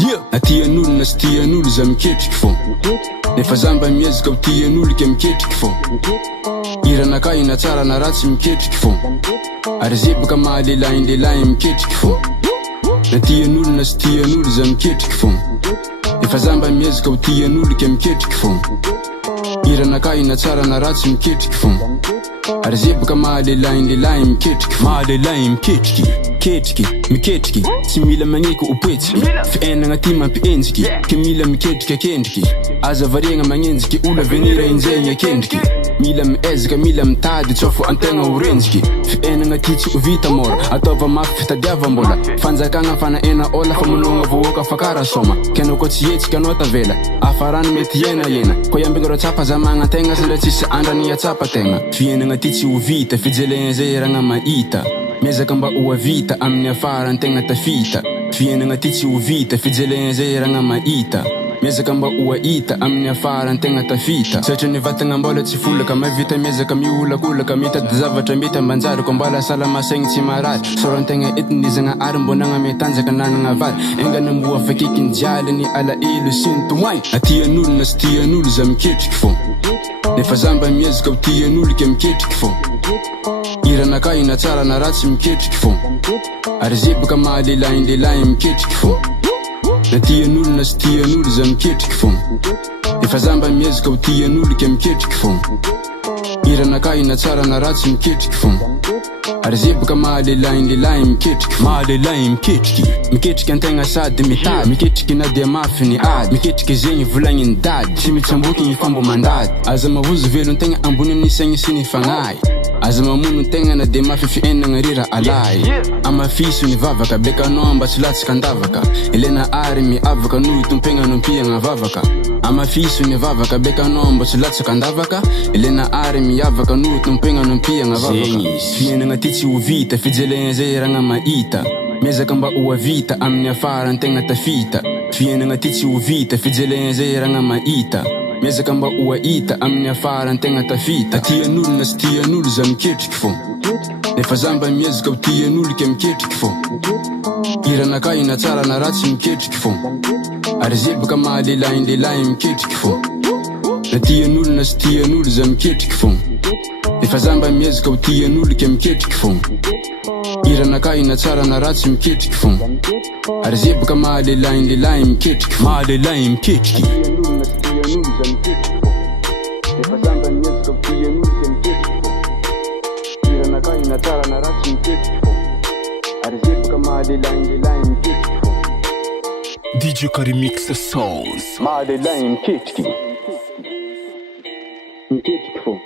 Atian'olo na sy tian'olo za miketriky fô nefa za mba miezaka ho tian'olo ke miketriky fô hiranakay na tsara na ratsy miketriky fô ary zebaka mahalelaindelahy miketriky fô na tian'olo na sy tian'olo za miketriky fô nefa za mba miezaka ho tian'olo ke miketriky fô hiranakay na tsara na ratsy miketriky fô ary zebaka mahalelaindelahy miketriky fô mahalelahy miketriky ketriky miketriky tsy mila magneky opoetsiky fiainagna ty mampienjiky ke mila miketriky akendriky aza variagna magnenjiky olo avenira injegny akendriky mila miezaka mila mitady tsofo antegna ho renjiky fiainagna ty tsy ho vita mora ataova mafy fitadiava-mbola fanjakagna fanaena ola fa monogna vohoaka fakara soma kenao ko tsy etsika anao tavela afarano mety iena ko iambigna ro tsapa za magnategna sandra tsisy andrany atsapa tegna fiainagna ty tsy ho vita fijelegna zay ragna mahita miezaka mba ho avita amin'ny afara antegna tafita fiainagna ty tsy ho vita fijelegna zay ragna mahita miezaka mba ho ahita amin'ny afara antegna tafita satria ny vatagna mbola tsy folaka mavita miezaka miolakolaka mitady zavatra mety ambanjary ko mbala salamasaigny tsy marary sorantegna etinizagna ary mbonagna metanjaka nanagna vary engana mbo afakiky jialy ny alaelo sy ny tomoay atian'olo na sy tian'olo za miketriky fô nefa za mba miezaka ho tian'olo ke miketriky fô hiranakay na tsara na ratsy miketriky fô ary zebaka mahalelaindelahy miketriky fô na tian'olo na sy tian'olo za miketriky fô nefa za mba miezaka ho tian'olo ke miketriky fô hiranakay na tsara na ratsy miketriky fô ary zebaka mahalelaindelahy miketriky mahalelahy miketriky antegna sady mitady miketriky na dia mafy ny ady miketriky zegny volagniny dady tsy mitsamboky ny fambo mandady aza mahozo velo antegna ambony amin'ny saigny sy ny fagnahy aza mamono tegna na dia mafy fiainagna rira alay amafiso ny vavaka bekanao mba tsy latsaka andavaka elena ary miavaka noho tompegna nompiagna vavaka amafiso ny vavaka bekanao mba tsy latsaka andavaka elena ary miavaka noho tompegna nompiagna vavaka fiainagna ty tsy ho vita fijelegna zay ragna mahita miezaka mba ho avita amin'ny afara antegna tafita fiainagna ty tsy ho vita fijelegna zay ragna mahita miezaka mba ho ahita amin'ny afara antegna tafita atian'olo na sy tian'olo za miketriky fô nefa za mba miezaka ho tian'olo ke miketriky fô hiranakay na tsara na ratsy miketriky fô ary zebaka mahalelaindelahy miketriky fô na tian'olo na sy tian'olo za miketriky fô nefa za mba miezaka ho tian'olo ke miketriky fô hiranakay na tsara na ratsy miketriky fô ary zebaka mahalelaindelahy miketriky fô mahalelahy miketriky nefa za mba miezaka ho tian'olo ke miketriky fô hiranakay na tsara na ratsy miketriky fô ary zebaka mahalelaindelahy miketriky fô DJ Karimix Sauce mahalelahy miketriky fô